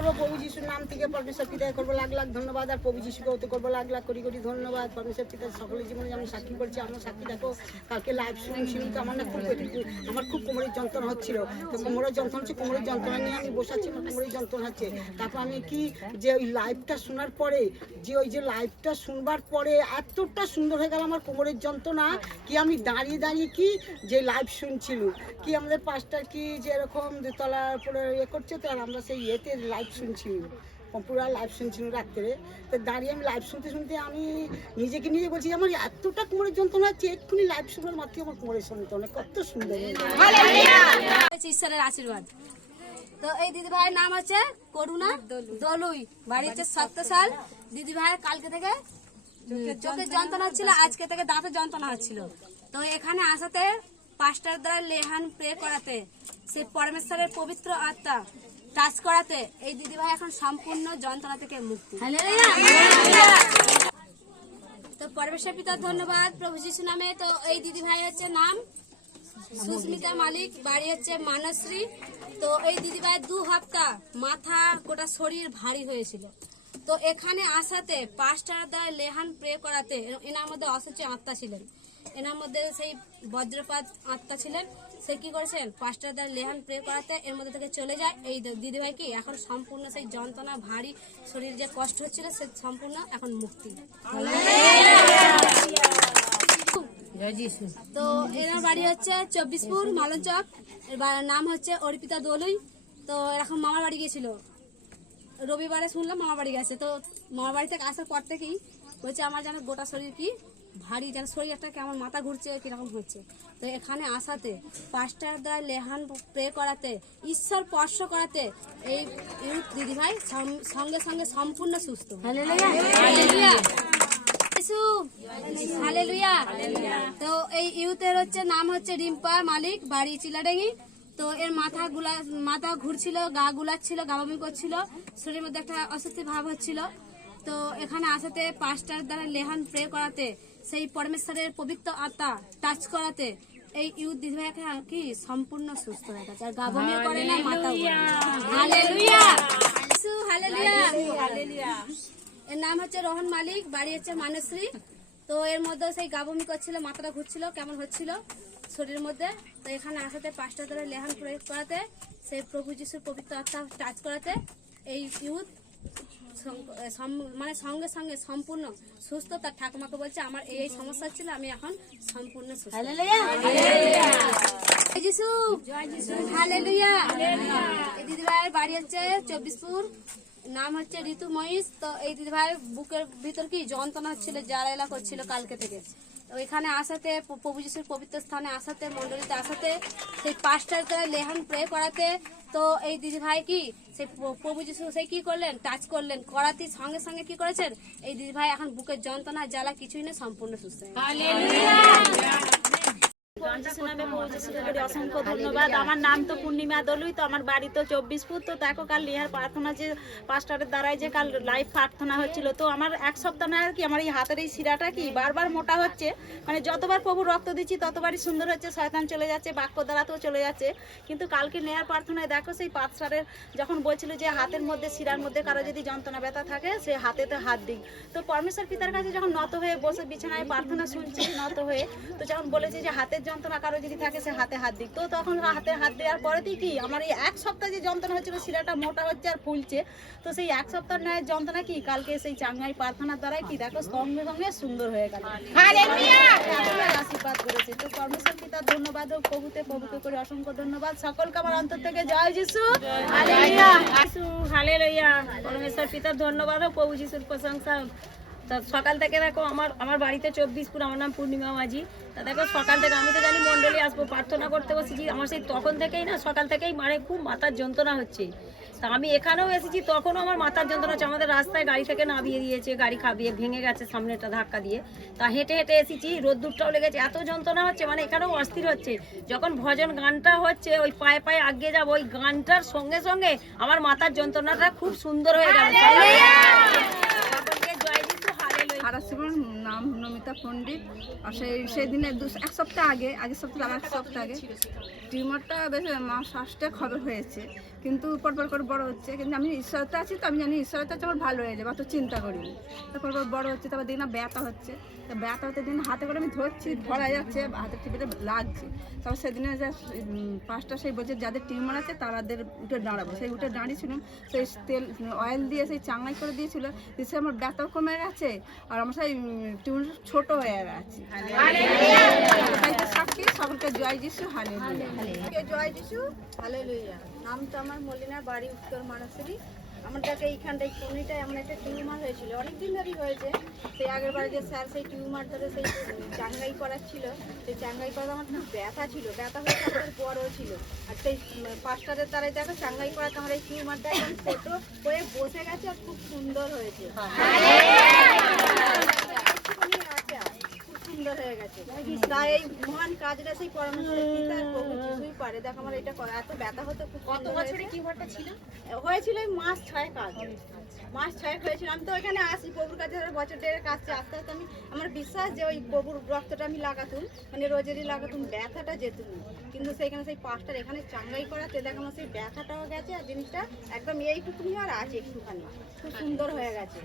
করব, প্রভু যিশুর নাম থেকে পরমেশ্বর পিতাকে করব, লাখ লাখ ধন্যবাদ, আর প্রভু যিশুকে ওতে করব, লাখ লাখ কোটি কোটি ধন্যবাদ। পরমেশ্বর পিতা, সকলের জীবনে যেমন সাক্ষী করছি, আমার সাক্ষী দেখো, কালকে লাইভ শুনছিলাম তো আমার না খুব আমার খুব কোমরের যন্ত্রণা হচ্ছিল। তো কোমরের যন্ত্রণা হচ্ছে, কোমরের যন্ত্রণা নিয়ে আমি বসে আছি আমার কোমরের যন্ত্রণা হচ্ছে। তারপর আমি কি, যে ওই লাইভটা শোনার পরে, যে ওই যে লাইভটা শুনবার পরে এতটা সুন্দর হয়ে গেল আমার কোমরের যন্ত্রণা, কি আমি দাঁড়িয়ে দাঁড়িয়ে কি যে লাইভ শুনছিল কি আমাদের পাঁচটা কি যে এরকম দোতলার উপরে ইয়ে করছে, তো আর আমরা সেই ইয়েতে লাইভ শুনছি পুরো লাইভ শুনছিল রাত্রে। তো দাঁড়িয়ে আমি লাইভ শুনতে শুনতে আমি নিজেকে নিজে বলছি, আমার এতটা কোমরের যন্ত্রণা হচ্ছে, এক্ষুনি লাইভ শুনবার মাত্র আমার কোমরের যন্ত্রণা কত সুন্দর ঈশ্বরের আশীর্বাদ। তো এই দিদি ভাইয়ের নাম হচ্ছে করুণা দলুই, বাড়ি হচ্ছে সপ্তশাল দিদি ভাইয়ের কালকে থেকে চোখের যন্ত্রণা হচ্ছিল, আজকে থেকে দাঁতের যন্ত্রণা হচ্ছিল। তো এখানে আসাতে পাঁচটার দ্বারা লেহান প্রে করাতে, সে পরমেশ্বরের পবিত্র আত্মা টাচ করাতে এই দিদি ভাই এখন সম্পূর্ণ যন্ত্রণা থেকে মুক্তি। তো পরমেশ্বর পিতার ধন্যবাদ প্রভু যিশু নামে। তো এই দিদি ভাই হচ্ছে নাম সুস্মিতা মালিক বাড়ি হচ্ছে মানশ্রী। তো এই দিদিভাইয়ের দু হপ্তাহ মাথা গোটা শরীর ভারী হয়েছিল। তো এখানে আসাতে পাঁচটার দ্বারা লেহান প্রে করাতে এনার মধ্যে অসুচি আত্মা ছিলেন। এনার মধ্যে সেই বজ্রপাত আত্মা ছিলেন সে কি করেছেন? পাঁচটা দ্বারা লেহান প্রে করাতে এর মধ্যে থেকে চলে যায়। এই দিদিভাই কি এখন সম্পূর্ণ সেই যন্ত্রণা ভারী শরীর যে কষ্ট হচ্ছিল সে সম্পূর্ণ এখন মুক্তি। তো এনার বাড়ি হচ্ছে চব্বিশপুর মালনচক। এর নাম হচ্ছে অর্পিতা দোলুই। তো এখন মামার বাড়ি গেছিল রবিবারে শুনলাম মামার বাড়ি গেছে। তো মামার বাড়ি থেকে আসার পর থেকেই বলছে আমার যেন গোটা শরীর কি ভারী যেন শরীর একটা কেমন মাথা ঘুরছে কীরকম হচ্ছে। তো এখানে আসাতে পাঁচটার দ্বারা লেহান প্রে করাতে ঈশ্বর স্পর্শ করাতে এই ইউথ দিদিভাই সঙ্গে সঙ্গে সম্পূর্ণ সুস্থ। তো এই ইউথের হচ্ছে নাম হচ্ছে রিম্পা মালিক বাড়ি চিলাডেঙ্গি। তো এর মাথা গুলা মাথা ঘুরছিল গা গুলাচ্ছিল গা বমি করছিল শরীরের মধ্যে একটা অস্বস্তি ভাব হচ্ছিল। তো এখানে আসাতে পাঁচটার দ্বারা লেহান প্রে করাতে সেই পরমেশ্বরের পবিত্র আত্মা টাচ করাতে এই ইউথ দিদিভাই এখন কি সম্পূর্ণ সুস্থ হয়ে গেছে। আর গা বমি করে না। হালেলুয়া! এর নাম হচ্ছে রোহন মালিক বাড়ি হচ্ছে মানশ্রী তো এর মধ্যে সেই গাবমি করছিল মাথাটা ঘুরছিল কেমন হচ্ছিল শরীরের মধ্যে। তো এখানে আসাতে পাঁচটা ধরে লেহান প্রয়োগ করাতে সেই প্রভু যিশুর পবিত্র আত্মা টাচ করাতে এই ইউথ মানে সঙ্গে সঙ্গে সম্পূর্ণ সুস্থ তার ঠাকুমাকে বলছে আমার এই সমস্যা ছিল আমি এখন সম্পূর্ণ সুস্থ। দিদিভাইয়ের বাড়ি হচ্ছে চব্বিশপুর নাম হচ্ছে ঋতু মহিষ। তো এই দিদিভাই বুকের ভিতর কি যন্ত্রণা হচ্ছিল জ্বালা করছিল কালকে থেকে। তো এখানে আসাতে প্রভু যিশুর পবিত্র স্থানে আসাতে মন্ডলীতে আসাতে সেই পাঁচটার লেহান প্রে করাতে তো এই দিদি ভাই কি, সেই প্রভু যিশু সেই কি করলেন? টাচ করলেন। করাতে সঙ্গে সঙ্গে কি করেছেন? এই দিদি ভাই এখন বুকের যন্ত্রণা, জ্বালা কিছুই না, সম্পূর্ণ সুস্থ অসংখ্য ধন্যবাদ। আমার নাম তো পূর্ণিমা দলুই, তো আমার বাড়ি তো চব্বিশ ফুট, তো দেখো কাল লিহার প্রার্থনা যে পাঁচটারের দ্বারাই যে কাল লাইভ প্রার্থনা হচ্ছিল। তো আমার এক সপ্তাহ না আর কি, আমার এই হাতের এই শিরাটা কি বারবার মোটা হচ্ছে। মানে যতবার প্রভু রক্ত দিচ্ছি, ততবারই সুন্দর হচ্ছে, শয়তান চলে যাচ্ছে বাক্য দ্বারাতেও চলে যাচ্ছে। কিন্তু কালকে নেয়ার প্রার্থনায় দেখো সেই পাঁচটারের যখন বলছিল যে হাতের মধ্যে, শিরার মধ্যে কারও যদি যন্ত্রণা, ব্যথা থাকে, সে হাতেতে হাত দিক। তো পরমেশ্বর পিতার কাছে যখন নত হয়ে বসে বিছানায় প্রার্থনা শুনছি, নত হয়ে, তো যখন বলেছে যে হাতের যন্ত্রণা কারও যদি থাকে, সে হাতে হাত দিক। তো তখন হাতে হাত দেওয়ার পরেতেই কি আমার এই এক সপ্তাহ যে যন্ত্রণা হচ্ছিল শিরাটা মোটা হচ্ছে আর ফুলছে। তো সেই এক সপ্তাহ ন্যায় যন্ত্রণা কি? কালকে সেই চাঙ্গাই প্রার্থনার দ্বারাই কি? দেখো সঙ্গে সঙ্গে সুন্দর হয়ে গেল। আশীর্বাদ করেছে। তো পরমেশ্বর পিতার ধন্যবাদ ও প্রভুতে প্রভুকে করে অসংখ্য ধন্যবাদ। সকলকে আমার অন্তর থেকে জয় যিশু। যিশু হালেলুয়া! পরমেশ্বর পিতার ধন্যবাদ ও প্রভু যিশুর প্রশংসা। তা সকাল থেকে দেখো আমার আমার বাড়িতে চব্বিশ চব্বিশপুর আমার নাম পূর্ণিমা মাঝি। তা দেখো সকাল থেকে আমি তো জানি মন্ডলী আসব, প্রার্থনা করতে বসেছি। আমার সেই তখন থেকেই না, সকাল থেকেই মানে খুব মাথার যন্ত্রণা হচ্ছে। তা আমি এখানেও এসেছি, তখনও আমার মাথার যন্ত্রণা হচ্ছে। আমাদের রাস্তায় গাড়ি থেকে নামিয়ে দিয়েছে, গাড়ি খাবিয়ে ভেঙে গেছে সামনেটা ধাক্কা দিয়ে। তা হেঁটে হেঁটে এসেছি, রোদ্দুরটাও লেগেছে। এত যন্ত্রণা হচ্ছে মানে এখানেও অস্থির হচ্ছে। যখন ভজন গানটা হচ্ছে, ওই পায়ে পায়ে আগিয়ে যাব, ওই গানটার সঙ্গে সঙ্গে আমার মাথার যন্ত্রণাটা খুব সুন্দর হয়ে গেল সারা জীবন নাম নমিতা পণ্ডিত। আর সেই সেই দিনে দু, এক সপ্তাহ আগে, আগের সপ্তাহ আর এক সপ্তাহ আগে টিউমারটা বেশ মা ষষ্ঠে খবর হয়েছে। কিন্তু পরপর করে বড় হচ্ছে। কিন্তু আমি ঈশ্বরতে আছি তো, আমি জানি ঈশ্বরতে আছে, আমার ভালো হয়ে যাবে, অত চিন্তা করিনি। তারপর পর বড় হচ্ছে, তারপর দিন ব্যথা হচ্ছে। তো ব্যথা হতে দিন হাতে করে আমি ধরছি, ধরা যাচ্ছে, হাতে টিপিতে লাগছে। তারপর সেদিনে যে পাঁচটা সেই বলছে, যাদের টিউমার আছে তাদের উঠে দাঁড়াবো। সেই উঠে দাঁড়িয়েছিলাম, সেই তেল, অয়েল দিয়ে, সেই চাঙাই করে দিয়েছিল। দিচ্ছে আমার ব্যথাও কমে গেছে আর আমার সেই টিউন ছোট হয়ে গেছে সবকে তো সাক্ষী সকলকে জয় যিশু হালে জয় যিশু? হালে নামটা আমার মলিনা বাড়ি উত্তর মানাসুরি। আমারটাকে এইখানটায় কোনিটায় আমার একটা টিউমার হয়েছিল। অনেক দিন ধরেই হয়েছে। সেই আগের বারে যে স্যার সেই টিউমার ধরে সেই চাঙ্গাই করাচ্ছিল সেই চাঙ্গাই করা আমার খুব ব্যথা ছিল। ব্যথা হয়ে আমাদের বড়ও ছিল। আর সেই পাঁচটাদের তারাই দেখো চাঙ্গাই করাতে আমার এই টিউমারটা একদম ছোট হয়ে বসে গেছে আর খুব সুন্দর হয়েছে একটুখানি আছে আর, খুব সুন্দর হয়ে গেছে। তাই এই মহান কাজটা সেই পরমেশ্বরের পিতা আর প্রভু পারে। দেখো আমার এটা এত ব্যথা হতো কত বছরে ছিল? হয়েছিল মাস ছয়েক আগে। মাস ছয়েক হয়েছিল। আমি তো ওইখানে আসি প্রভুর কাছে বছর আস্তে আস্তে আমি আমার বিশ্বাস যে ওই প্রভুর রক্তটা আমি লাগাতুম মানে রোজেরই লাগাতুম ব্যথাটা যেতুম। কিন্তু সেইখানে সেই পাঁচটার এখানে চাঙ্গাই করাতে দেখো আমার সেই ব্যথাটাও গেছে আর জিনিসটা একদম এইটুকুনি আর আছে একটুখানি। খুব সুন্দর হয়ে গেছে।